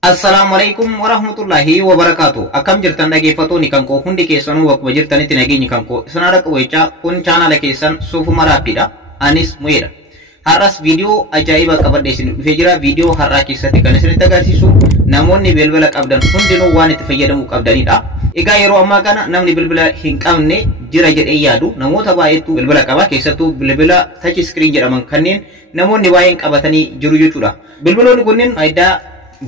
Assalamualaikum warahmatullahi wabarakatuh. Akam jirtan dhaggeeffattoonni kan koo hundi keessanuu bakkuma jirtanitti nageenyi kan koo isinarra qabeechaa kun chaanala keessan Suufuma Raappiidha. Anis Mu'eedha. Har'as viidiyoo ajaa'iba qabadhee isin dhufee jira. Viidiyoo har'aa keessatti kan isinitti agarsiisu namoonni bilbila qabdan hundinuu waan itti fayyadamuu qabdanidha. Egaa yeroo ammaa kana namni bilbila hin qabne jira jedhee yaadu namoota baay'eetu bilbila qaba. Keessattuu bilbila touch screen jedhaman kanneen namoonni baay'een qabatanii jiru jechuudha. Bilbiloonni kunneen faayidaa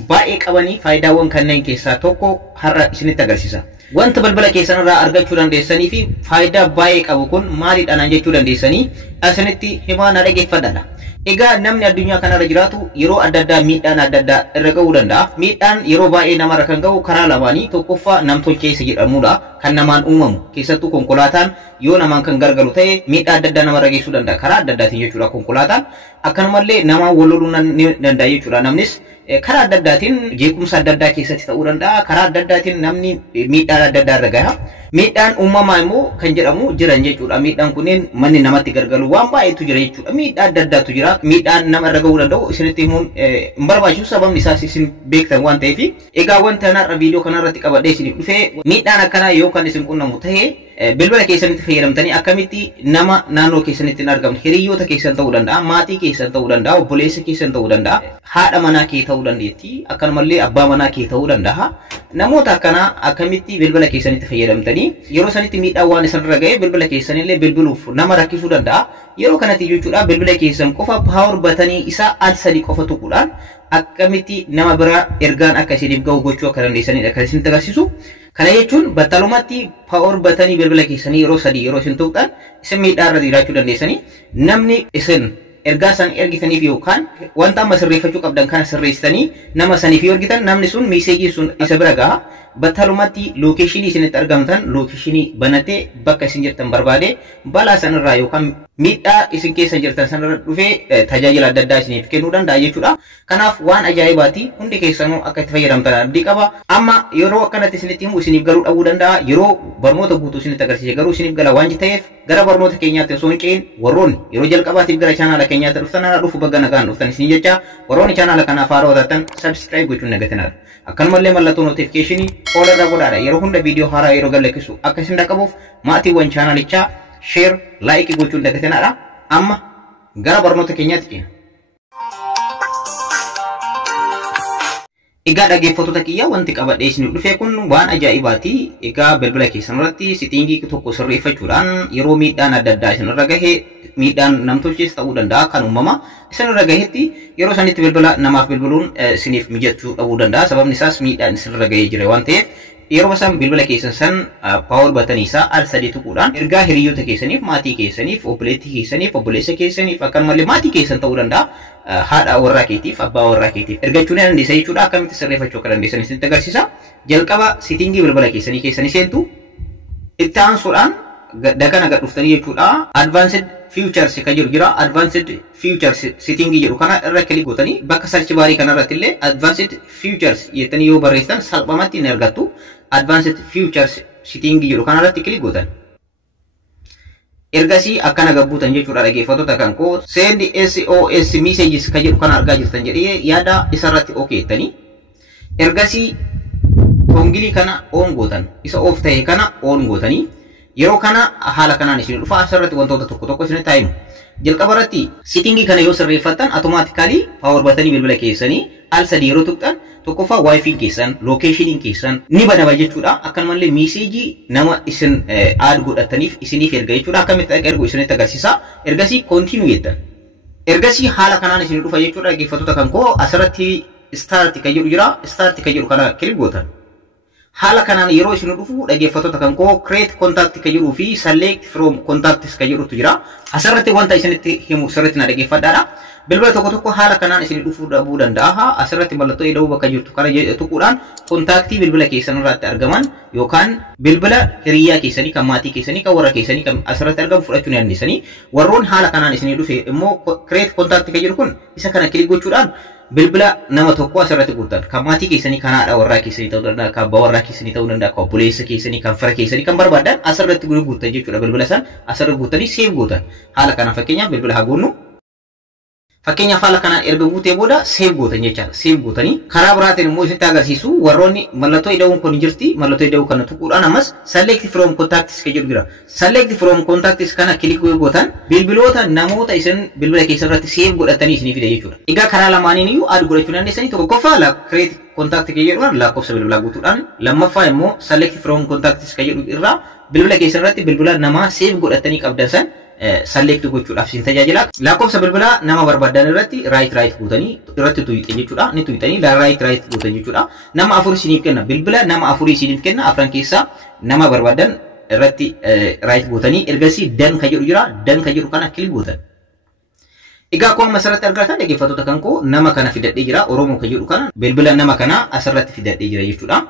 baay'ee qabanii faayidaawwan kanneen keessaa tokko har'a isinitti agarsiisa. Wanta bilbila keessanirraa argachuu dandeessanii fi faayidaa baay'ee qabu kun maalidha naan jechuu dandeessanii isinitti himaa na dhaggeeffadhaa. Egaa namni addunyaa kanarra jiraatu yeroo adda addaa miidhaan adda addaa irra ga'uu danda'a. Miidhaan yeroo baay'ee namarra kan ga'u karaa lamaanii tokkoffaa namtolcheessa jedhamudha kan namaan uumamu. Keessattuu konkolaataan yoo namaan kan gargaaru ta'e miidhaa adda addaa namarra geessuu danda'a karaa adda addaatiin jechuudha konkolaataan. Akkanumallee namaan wal loluu ni danda'a jechuudha. Namnis karaa adda addaatiin jeequmsa adda addaa keessatti ta'uu danda'a. Karaa adda addaatiin namni miidhaan adda addaa irra gaha. Miidhaan uumamaa immoo kan jedhamu jiran jechuudha. Miidhaan kunneen manni namatti gargaaru waan baay'eetu jira jechuudha. Miidhaa adda addaatu jira. Miidhaan nama irra ga'uu danda'u isinitti himuun hin barbaachisu sababni isaas isin beektan waan ta'eef. Egaa wanta kanarra viidiyoo kanarratti qabadhee isiniif dhufee miidhaan akkanaa yoo kan isin qunnamu ta'e bilbila keessanitti fayyadamtanii akkamitti nama naannoo keessanitti hin argamne hiriyoota keessan ta'uu danda'a, maatii keessan ta'uu danda'a, obboleessa keessan ta'uu danda'a, haadha manaa kee ta'uu dandeetti, akkanumallee abbaa manaa kee ta'uu danda'a. Namoota akkanaa akkamitti bilbila keessanitti fayyadamtanii yeroo sanitti miidhaan waan isinirra ga'e bilbila keessanillee bilbiluuf nama rakkisuu danda'a. Yeroo kanatti jechuudha bilbila keessan qofa paawar batanii isaa al sadii qofa tuquudhaan akkamitti nama biraa ergaan akka isiniif ga'u gochuu akka dandeessanidha kan isinitti agarsiisu. Kana jechuun battalumatti paawar batanii bilbila keessanii yeroo sadii yeroo isin tuqxan isin miidhaa irra jiraachuu dandeessanii namni isin ergaa san ergitaniif yookaan wanta amma sirreeffachuu qabdan kana sirreessitanii nama saniif yoo ergitan namni sun miiseejii sun isa bira gaha. Battalumatti lookeeshinii isinitti argamtan lookeeshinii banatee bakka isin jirtan barbaade balaa sanarraa yookaan miidhaa isin keessa jirtan sanarra dhufee tajaajila adda addaa isiniif kennuu danda'a jechuudha. Kanaaf waan ajaa'ibaati hundi keessanuu akka itti fayyadamtan abdii qaba. Amma yeroo akkanatti isinitti himu isiniif galuu dhabuu danda'a. Yeroo barnoota guutuu isinitti agarsiise garuu isiniif gala waan ta'eef gara barnoota keenyaatti osoo hin ce'in warroonni yeroo jalqabaatiif gara chaanaala keenyaatti dhuftan ana dhufu bagga nagaan dhuftan isin jecha warroonni chaanaala kanaaf haaraa taatan subscribe gochuun dagatinaa. Akkanumallee mallattoo notifiikeeshinii ol irra godhaadha. Yeroo hunda viidiyoo haaraa yeroo galleessu akka isin dhaqqabuuf maatiiwwan chaanalichaa share like gochuun dagatinaa. Amma gara barnoota keenyaatti ceena. Egaa dhaggeeffattoota kiyya wanti qabadhee isiniif dhufe kun waan ajaa'ibaati. Egaa bilbila keessanirratti settingii tokko sirreeffachuudhaan yeroo miidhaan adda addaa isinirra gahe miidhaan namtolchees ta'uu danda'a kan uumama isinirra gahetti yeroo sanitti bilbila namaaf bilbiluun isiniif mijachuu dhabuu danda'a. Sababni isaas miidhaan isinirra gahee jira waan ta'eef yeroo san bilbila keessan san paawar batanii isaa al sadii tuquudhaan ergaa hiriyoota keessaniif, maatii keessaniif, obboleettii keessaniif, obboleessa keessaniif akkanumallee maatii keessan ta'uu danda'a. Haadha warraa keetiif, abbaa warraa keetiif ergachuu ni dandeessa jechuudha. Akkamitti sirreeffachuu akka dandeessan isinitti agarsiisa. Jalqaba settingii bilbila keessanii keessanii seentu itti aansuudhaan dagana gad dhuftanii jechuudha. Advanced features kan jiru jira. Advanced features settingii jedhu kana irra kilik gootanii bakka search baarii kanarratti illee advanced features jettanii yoo barreessitan salphumatti ni argattu. Advanced features settingii jedhu kanarratti kilik gootan. Ergasii akkana gabbuutan jechuudha dhaggeeffattoota kan koo send SOS messages kan jedhu kana argaa jirtan jedhee yaada isarratti okeettanii ergasii tongilii kana on gootan isa of ta'e kana on gootanii yeroo kana haala kanaan isin dhufa asirratti wantoota tokko tokko isinitti himu. Jalqaba irratti settingii kana yoo sirreeffattan automaatikaalii paawar batanii bilbila keessanii al sadii yeroo tuqxan tokkoffaa wifi keessan lookeeshiniin keessan ni banama jechuudha. Akkanumallee miiseejii nama isin aad godhataniif isiniif erga jechuudha. Akkamitti ergu isinitti agarsiisa. Ergasii koontinuu jettan. Ergasii haala kanaan isin dhufa jechuudha dhaggeeffattoota kan koo asirratti start kan jedhu jira. Start kan jedhu kana kilik gootan. Haala kanaan yeroo isin dhufu dhaggeeffattoota kan koo create contact kan jedhuu fi select from contacts kan jedhutu jira. Asirratti wanta isinitti himu sirriitti na dhaggeeffadhaadha. Bilbila tokko tokko haala kanaan isin dhufuu dhabuu danda'a. Asirratti mallattoo eda'uu bakka jirtu kana tuquudhaan kontaaktii bilbila keessanirratti argaman yookaan bilbila hiriyaa keessanii kan maatii keessanii kan warra keessanii kan asirratti argamu fudhachuu ni dandeessanii. Warroon haala kanaan isin dhufe immoo create contact kan jedhu kun isa kana kilik gochuudhaan bilbila nama tokko asirratti guutan kan maatii keessanii kan haadha warraa keessanii ta'uu danda'a kan abbaa warraa keessanii ta'uu danda'a kan obboleessa keessanii kan fira keessanii kan barbaadan asirratti guutan jechuudha bilbila san asirratti guutanii save gootan. Haala kana fakkeenyaaf bilbila haa goonu. Fakkeenya faala kanaan erga guutee booda save gootan jechaadha. Save gootanii karaa biraatiin immoo isitti agarsiisu warroonni mallattoo ida'uun kun jirti. Mallattoo ida'uu kana tuquudhaan ammas select from contacts jedhu jira. Select from contacts kana kilik gootan bilbiloota namoota isin bilbila keessan irratti save godhatanii isinii fida jechuudha. Egaa karaa lamaaniin iyyuu add godhachuu dandeessanii tokkoffaa la create contact jedhuudhaan lakkoofsa bilbilaa guutuudhaan lammaffaa immoo select from contacts jedhu irraa bilbila keessan irratti bilbila namaa save godhatanii qabdan san select gochuudhaaf isin tajaajila. Lakkoofsa bilbilaa nama barbaadan irratti right gootanii irratti tuyixan jechuudha. Ni tuyixanii la right gootan jechuudha. Nama afur isiniif kenna. Bilbila nama afur isiniif kenna. Afran keessaa nama barbaadan irratti right gootanii ergasii dan ka jedhu jira. Dan ka jedhu kana kilik gootan. Egaa akkuma masarratti argatan dhaggeeffattoota kan koo nama kana fidadhee jira. Oromoo ka jedhu kana bilbila nama kana asirratti fidadhee jira jechuudha.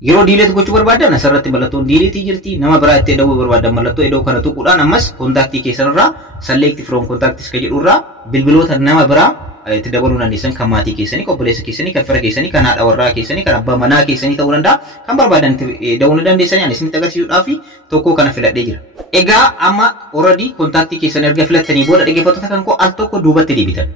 Yeroo delete gochuu barbaadan asirratti mallattoon delete jirti. Nama biraa itti eda'uu barbaadan mallattoo eda'uu kana tuquudhaan ammas kontaaktii keessan irraa select from contacts ka jedhu irraa bilbiloota nama biraa itti dabaluu dandeessan kan maatii keessanii, obboleessa keessanii, kan fira keessanii, kan haadha warraa keessanii, kan abbaa manaa keessanii ta'uu danda'a. Kan barbaadan itti dabaluu dandeessanii ani isinitti agarsiisuudhaaf tokko kana filadhee jira. Egaa amma already kontaaktii keessan erga filattanii booda dhaggeeffattoota kan koo al tokko duubatti deebitan.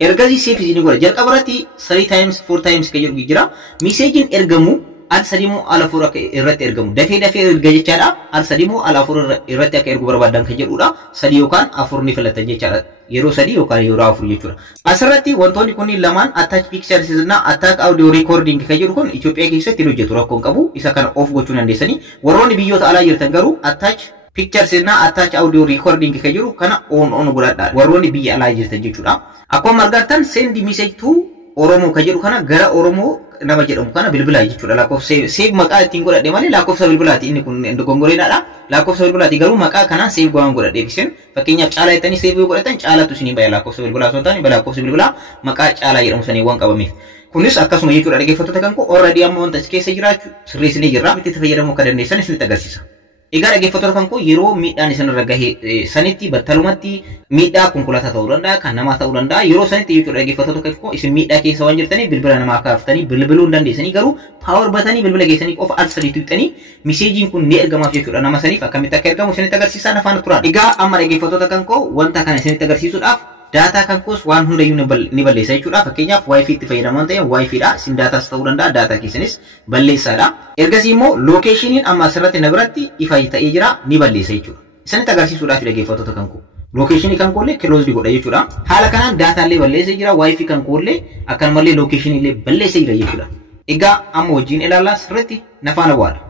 Ergasii save isinii godha. Jalqaba irratti 3 times 4 times ka jedhu jira. Message ergamu al sadimu ala fura irratti ergamu dafee erga jechaadha. Al sadimu ala fura irratti akka ergu barbaadan kan jedhudha. Sadi yookaan afur ni filatan jechaadha. Yeroo sadi yookaan yeroo afur jechuudha. Asirratti wantoonni kunniin lamaan attach pictures na attach audio recording kan jedhu kun Itoophiyaa keessatti hojjetu rakkoon qabu. Isa kana off gochuu dandeessanii. Warroonni biyyoota alaa jirtan garuu attach pictures na attach audio recording kan jedhu kana on godhadhaa. Warroonni biyya alaa jirtan jechuudha. Akkuma argattan send message to Oromoo ka jedhu kana gara Oromoo nama jedhamu kana bilbilaa jechuudha. Lakkoofsa save maqaa ittiin godhadhe malee lakkoofsa bilbilaati inni kun gongoreedha. Lakkoofsa bilbilaati garuu maqaa kanaan save go'aan godhadhe isin fakkeenyaaf caalaa jettanii save godhatan caalatu isin baya lakkoofsa bilbilaa osoo ta'ani lakkoofsa bilbilaa maqaa caalaa jedhamu sanii waan qabameef. Kunis akkasuma jechuudha dhaggeeffattoota kan koo already amma wanta as keessa jiraachuu sirreessinee jirra. Itti fayyadamuu akka dandeessan isinitti agarsiisa. Egaa dhaggeeffattoota kan koo yeroo miidhaan isin irra gahee sanitti battalumatti miidhaa konkolaataa ta'uu danda'a kan namaa ta'uu danda'a yeroo sanitti jechuudha dhaggeeffattoota kan koo isin miidhaa keessa waan jirtanii bilbila namaa kaaftanii bilbiluu dandeessanii garuu power batanii bilbila keessanii qofa al sadii tuqxanii meseejiin kun ni ergamaaf jechuudha nama saniif akkamitti akka ergamu isinitti agarsiisaa afaan turaan. Egaa amma dhaggeeffattoota kan koo wanta kana isinitti agarsiisuudhaaf data kan koos waan hundayyuu ni balleessa jechuudha. Fakkeenyaaf wifi itti fayyadaman ta'e wifi dha. Isin dataas ta'uu danda'a. Data keessanis balleessaadha. Ergasii immoo lokeeshiniin amma asirratti na biratti ifa ta'ee jira ni balleessa jechuudha. Isinitti agarsiisuudhaaf dhaggeeffattoota kan koo. Lokeeshinii kan koollee close godha jechuudha. Haala kanaan data illee balleessa jira. Wifi kan koollee akkanumallee lokeeshinii illee balleessa jira jechuudha. Egaa amma wajjin ilaalaa sirriitti nafaana bu'aadha.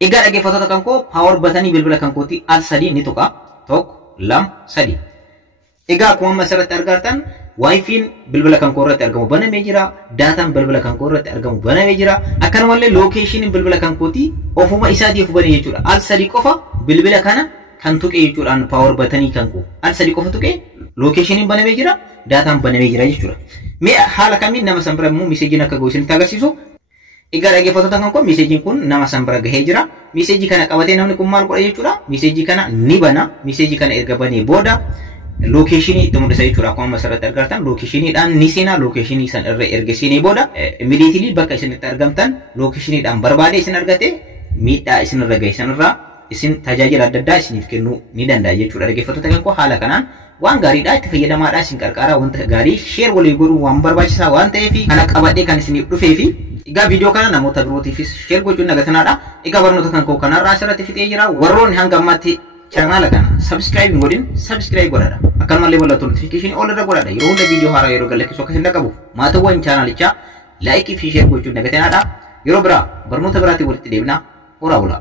Egaa dhaggeeffattoota kan koo power batanii bilbila kan kooti al sadii ni tuqa. Tokko, lama, sadii. Egaa akkuma asirratti argartan wifiin bilbila kan koo irratti argamu banamee jira. Daataan bilbila kan koo irratti argamu banamee jira. Akkanumallee lokeeshiniin bilbila kan kooti ofuma isaatiif banee jechuudha. Al sadii qofa bilbila kana kan tuqe jechuudhaan power batanii kan koo al sadii qofa tuqe lokeeshiniin banamee jira. Daataan banamee jira jechuudha. Mee haala kamiin nama san bira immoo meseejiin akka ga'u isinitti agarsiisu. Egaa dhaggeeffattoota kan koo meseejiin kun nama san bira gahee jira. Meseejii kana qabatee namni kun maal godha jechuudha. Meseejii kana ni bana. Meseejii kana erga banee booda lokeeshinii itti mul'isa jechuudha. Akkuma asirratti argartan lokeeshiniidhaan ni seenaa. Lokeeshinii san irra erga seenee booda immediately bakka isin itti argamtan lokeeshiniidhaan barbaade isin argate miidhaa isin irra gahe sanirraa isin tajaajila adda addaa isiniif kennuu ni danda'a jechuudha. Dhaggeeffattoota kan koo haala kanaan waan gaariidha itti fayyadamaadha isin qarqaaraa wanta gaarii share walii godhuu waan barbaachisaa waan ta'eef kana qabadhee kan isiniif dhufeefi egaa viidiyoo kana namoota birootiifis share gochuun nagatanaadha. Egaa barnoota kan koo kanarraa asirratti fixee jira. Warroonni hanga ammaatti channel kana subscribe godhin subscribe godhadha. Akkanumallee mallattoo notification all irra godhadha. Yeroo hunda viidiyoo haaraa yeroo galleessu akka isin dhaqqabu maatawwan channelicha like fi share gochuun nagatanaadha. Yeroo biraa barnoota biraatti walitti deebina. Horaa bulaa.